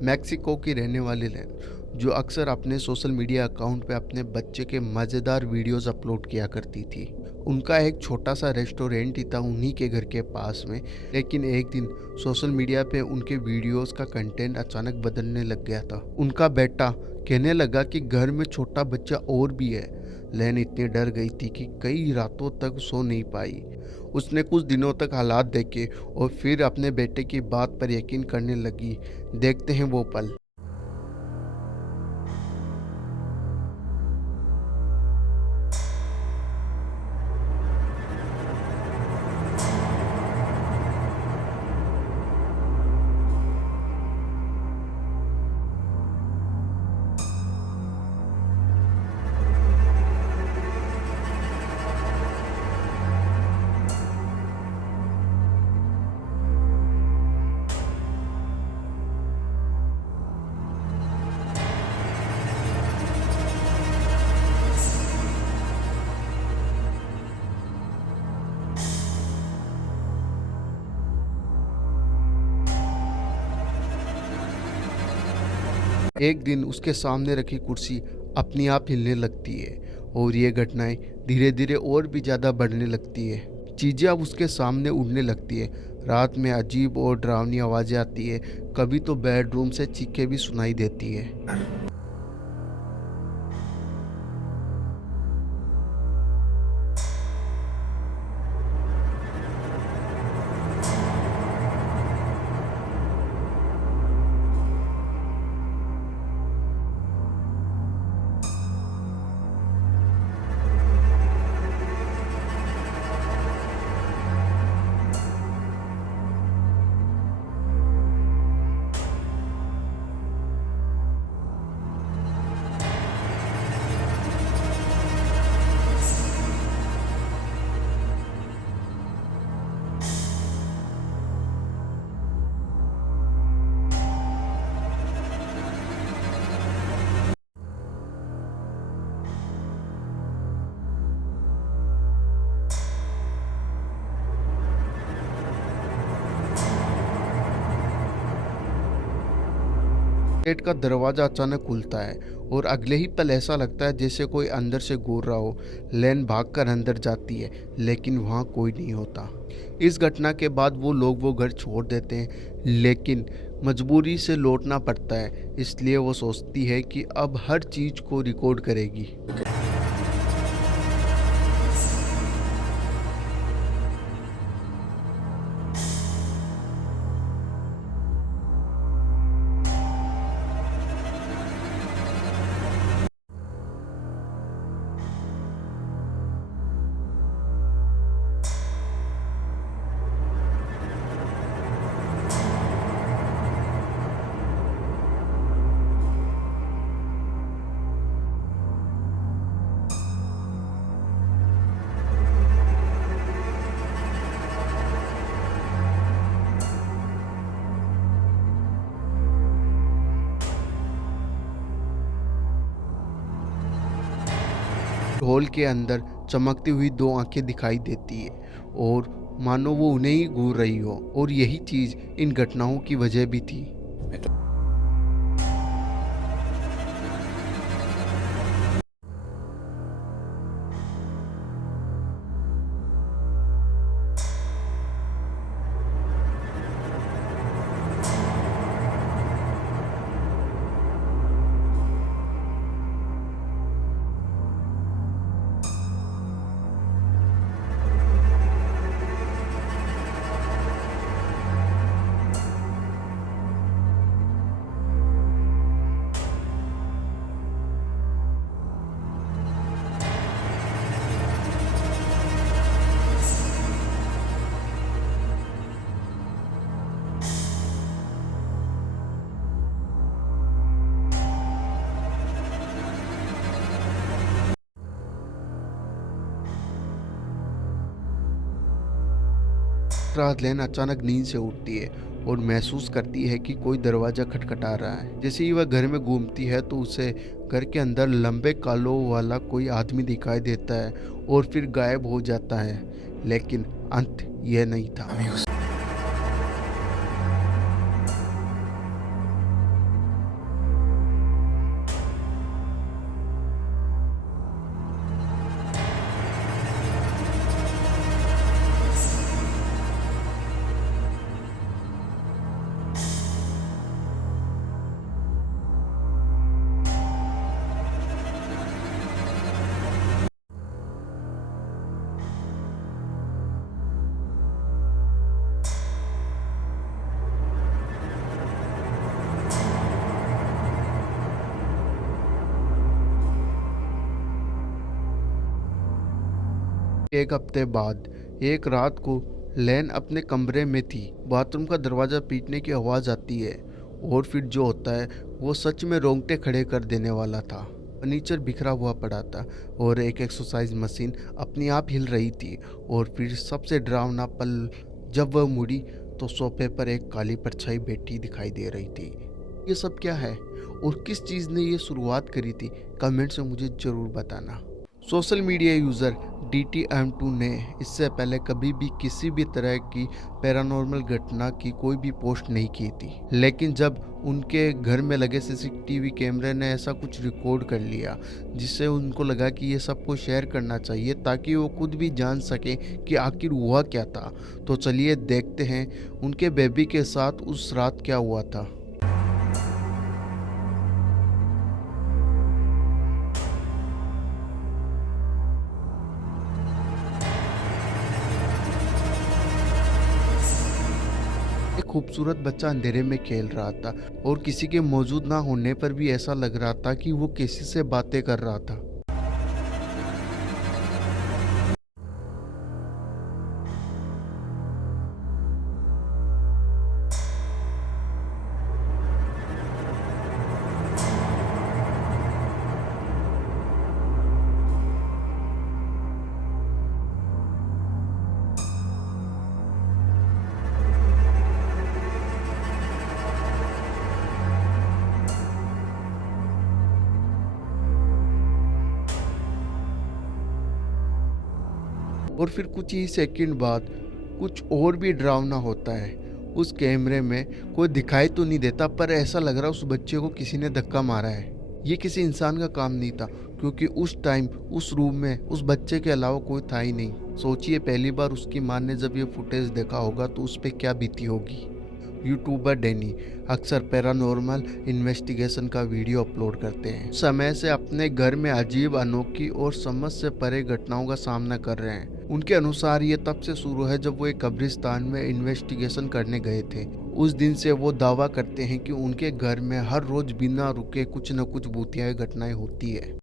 Mexico की रहने वाली लेन, जो अक्सर अपने सोशल मीडिया अकाउंट पे अपने बच्चे के मज़ेदार वीडियोस अपलोड किया करती थी। उनका एक छोटा सा रेस्टोरेंट ही था उन्हीं के घर के पास में। लेकिन एक दिन सोशल मीडिया पे उनके वीडियोस का कंटेंट अचानक बदलने लग गया था। उनका बेटा कहने लगा कि घर में छोटा बच्चा और भी है। लेन इतनी डर गई थी कि कई रातों तक सो नहीं पाई। उसने कुछ दिनों तक हालात देखे और फिर अपने बेटे की बात पर यकीन करने लगी। देखते हैं वो पल। एक दिन उसके सामने रखी कुर्सी अपने आप हिलने लगती है और ये घटनाएं धीरे धीरे और भी ज़्यादा बढ़ने लगती है। चीज़ें अब उसके सामने उड़ने लगती है। रात में अजीब और डरावनी आवाज़ें आती है। कभी तो बेडरूम से चीखें भी सुनाई देती है। गेट का दरवाजा अचानक खुलता है और अगले ही पल ऐसा लगता है जैसे कोई अंदर से घूर रहा हो। लेन भागकर अंदर जाती है लेकिन वहाँ कोई नहीं होता। इस घटना के बाद वो लोग वो घर छोड़ देते हैं, लेकिन मजबूरी से लौटना पड़ता है। इसलिए वो सोचती है कि अब हर चीज़ को रिकॉर्ड करेगी। हॉल के अंदर चमकती हुई दो आंखें दिखाई देती है और मानो वो उन्हें ही घूर रही हो। और यही चीज़ इन घटनाओं की वजह भी थी। रात लेन अचानक नींद से उठती है और महसूस करती है कि कोई दरवाज़ा खटखटा रहा है। जैसे ही वह घर में घूमती है तो उसे घर के अंदर लंबे कालों वाला कोई आदमी दिखाई देता है और फिर गायब हो जाता है। लेकिन अंत यह नहीं था। एक हफ्ते बाद एक रात को लैन अपने कमरे में थी। बाथरूम का दरवाज़ा पीटने की आवाज़ आती है और फिर जो होता है वो सच में रोंगटे खड़े कर देने वाला था। फर्नीचर बिखरा हुआ पड़ा था और एक एक्सरसाइज मशीन अपने आप हिल रही थी। और फिर सबसे डरावना पल, जब वह मुड़ी तो सोफे पर एक काली परछाई बैठी दिखाई दे रही थी। ये सब क्या है और किस चीज़ ने ये शुरुआत करी थी? कमेंट्स में मुझे ज़रूर बताना। सोशल मीडिया यूज़र DTM2 ने इससे पहले कभी भी किसी भी तरह की पैरानॉर्मल घटना की कोई भी पोस्ट नहीं की थी, लेकिन जब उनके घर में लगे CCTV कैमरे ने ऐसा कुछ रिकॉर्ड कर लिया, जिससे उनको लगा कि ये सबको शेयर करना चाहिए ताकि वो खुद भी जान सके कि आखिर हुआ क्या था। तो चलिए देखते हैं उनके बेबी के साथ उस रात क्या हुआ था। एक खूबसूरत बच्चा अंधेरे में खेल रहा था और किसी के मौजूद ना होने पर भी ऐसा लग रहा था कि वो किसी से बातें कर रहा था। और फिर कुछ ही सेकंड बाद कुछ और भी डरावना होता है। उस कैमरे में कोई दिखाई तो नहीं देता, पर ऐसा लग रहा उस बच्चे को किसी ने धक्का मारा है। ये किसी इंसान का काम नहीं था, क्योंकि उस टाइम उस रूम में उस बच्चे के अलावा कोई था ही नहीं। सोचिए पहली बार उसकी माँ ने जब ये फुटेज देखा होगा तो उस पर क्या बीती होगी। यूट्यूबर डैनी अक्सर पैरानॉर्मल इन्वेस्टिगेशन का वीडियो अपलोड करते हैं। समय से अपने घर में अजीब, अनोखी और समझ से परे घटनाओं का सामना कर रहे हैं। उनके अनुसार ये तब से शुरू है जब वो एक कब्रिस्तान में इन्वेस्टिगेशन करने गए थे। उस दिन से वो दावा करते हैं कि उनके घर में हर रोज बिना रुके कुछ न कुछ भूतिया घटनाएं होती है।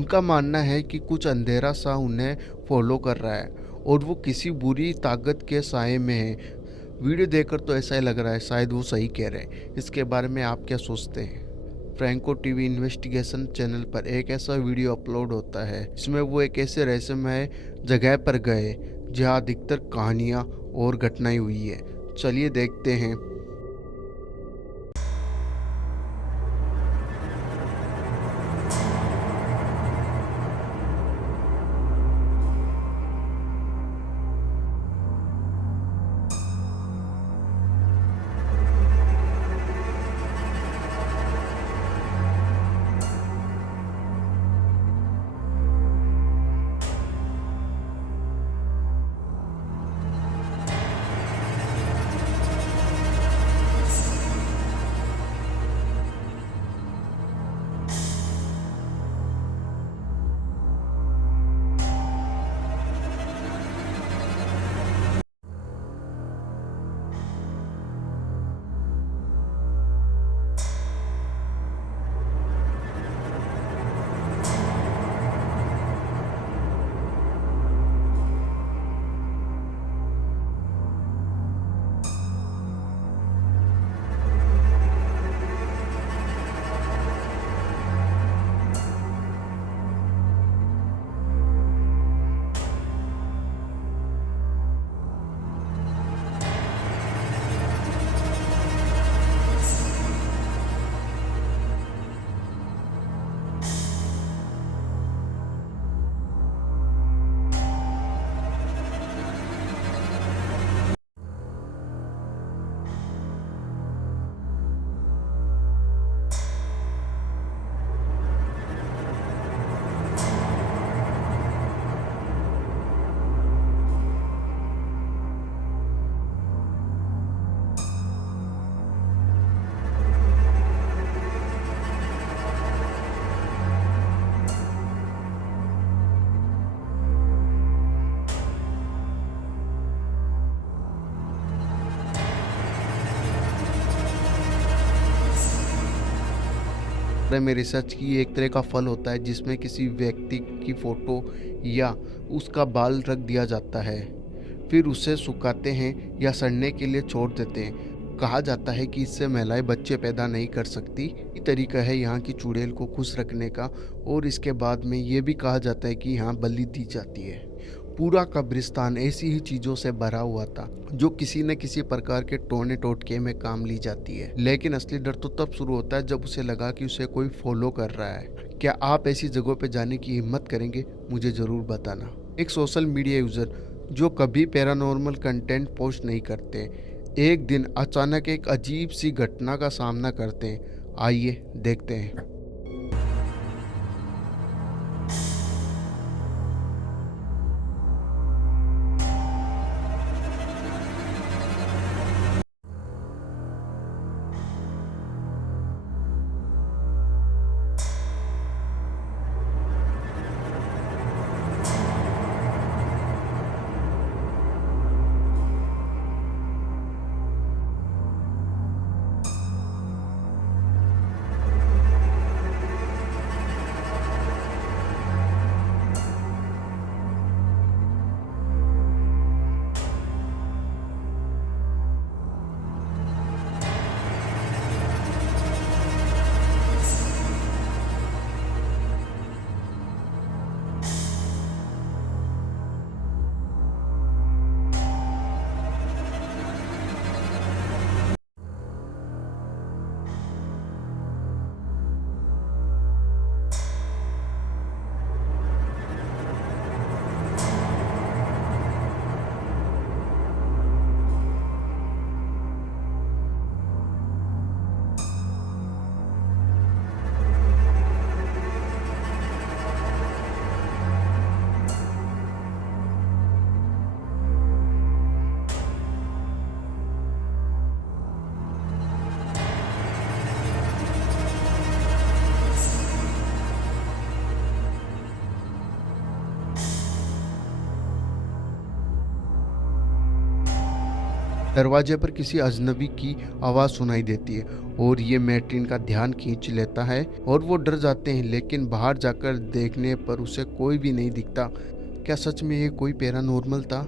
उनका मानना है कि कुछ अंधेरा सा उन्हें फॉलो कर रहा है और वो किसी बुरी ताकत के साए में है। वीडियो देखकर तो ऐसा ही लग रहा है शायद वो सही कह रहे हैं। इसके बारे में आप क्या सोचते हैं? फ्रैंको टीवी इन्वेस्टिगेशन चैनल पर एक ऐसा वीडियो अपलोड होता है जिसमें वो एक ऐसे रहस्यमय जगह पर गए जहाँ अधिकतर कहानियाँ और घटनाएं हुई है। चलिए देखते हैं। में रिसर्च की एक तरह का फल होता है जिसमें किसी व्यक्ति की फोटो या उसका बाल रख दिया जाता है, फिर उसे सुखाते हैं या सड़ने के लिए छोड़ देते हैं। कहा जाता है कि इससे महिलाएं बच्चे पैदा नहीं कर सकती। ये तरीका है यहाँ की चुड़ैल को खुश रखने का। और इसके बाद में ये भी कहा जाता है कि यहाँ बलि दी जाती है। पूरा कब्रिस्तान ऐसी ही चीज़ों से भरा हुआ था जो किसी न किसी प्रकार के टोने टोटके में काम ली जाती है। लेकिन असली डर तो तब शुरू होता है जब उसे लगा कि उसे कोई फॉलो कर रहा है। क्या आप ऐसी जगहों पे जाने की हिम्मत करेंगे? मुझे ज़रूर बताना। एक सोशल मीडिया यूज़र जो कभी पैरानॉर्मल कंटेंट पोस्ट नहीं करते, एक दिन अचानक एक अजीब सी घटना का सामना करते हैं। आइए देखते हैं। दरवाजे पर किसी अजनबी की आवाज़ सुनाई देती है और ये मैट्रिन का ध्यान खींच लेता है और वो डर जाते हैं, लेकिन बाहर जाकर देखने पर उसे कोई भी नहीं दिखता। क्या सच में ये कोई पैरानॉर्मल था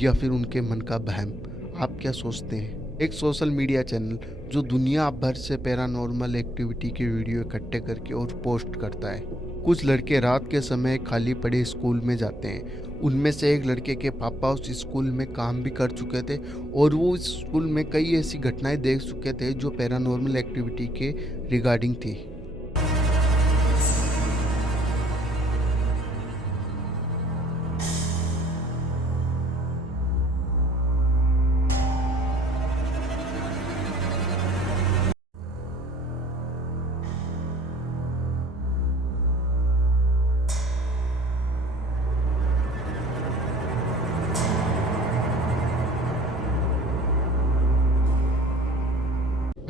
या फिर उनके मन का वहम? आप क्या सोचते हैं? एक सोशल मीडिया चैनल जो दुनिया भर से पैरानॉर्मल एक्टिविटी के वीडियो इकट्ठे करके और पोस्ट करता है। कुछ लड़के रात के समय खाली पड़े स्कूल में जाते हैं। उनमें से एक लड़के के पापा उस स्कूल में काम भी कर चुके थे और वो उस स्कूल में कई ऐसी घटनाएं देख चुके थे जो पैरानॉर्मल एक्टिविटी के रिगार्डिंग थी।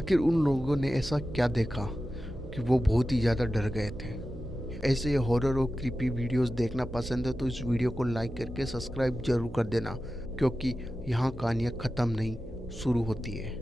आखिर उन लोगों ने ऐसा क्या देखा कि वो बहुत ही ज़्यादा डर गए थे? ऐसे हॉरर और क्रीपी वीडियोस देखना पसंद है तो इस वीडियो को लाइक करके सब्सक्राइब जरूर कर देना, क्योंकि यहाँ कहानियाँ ख़त्म नहीं, शुरू होती है।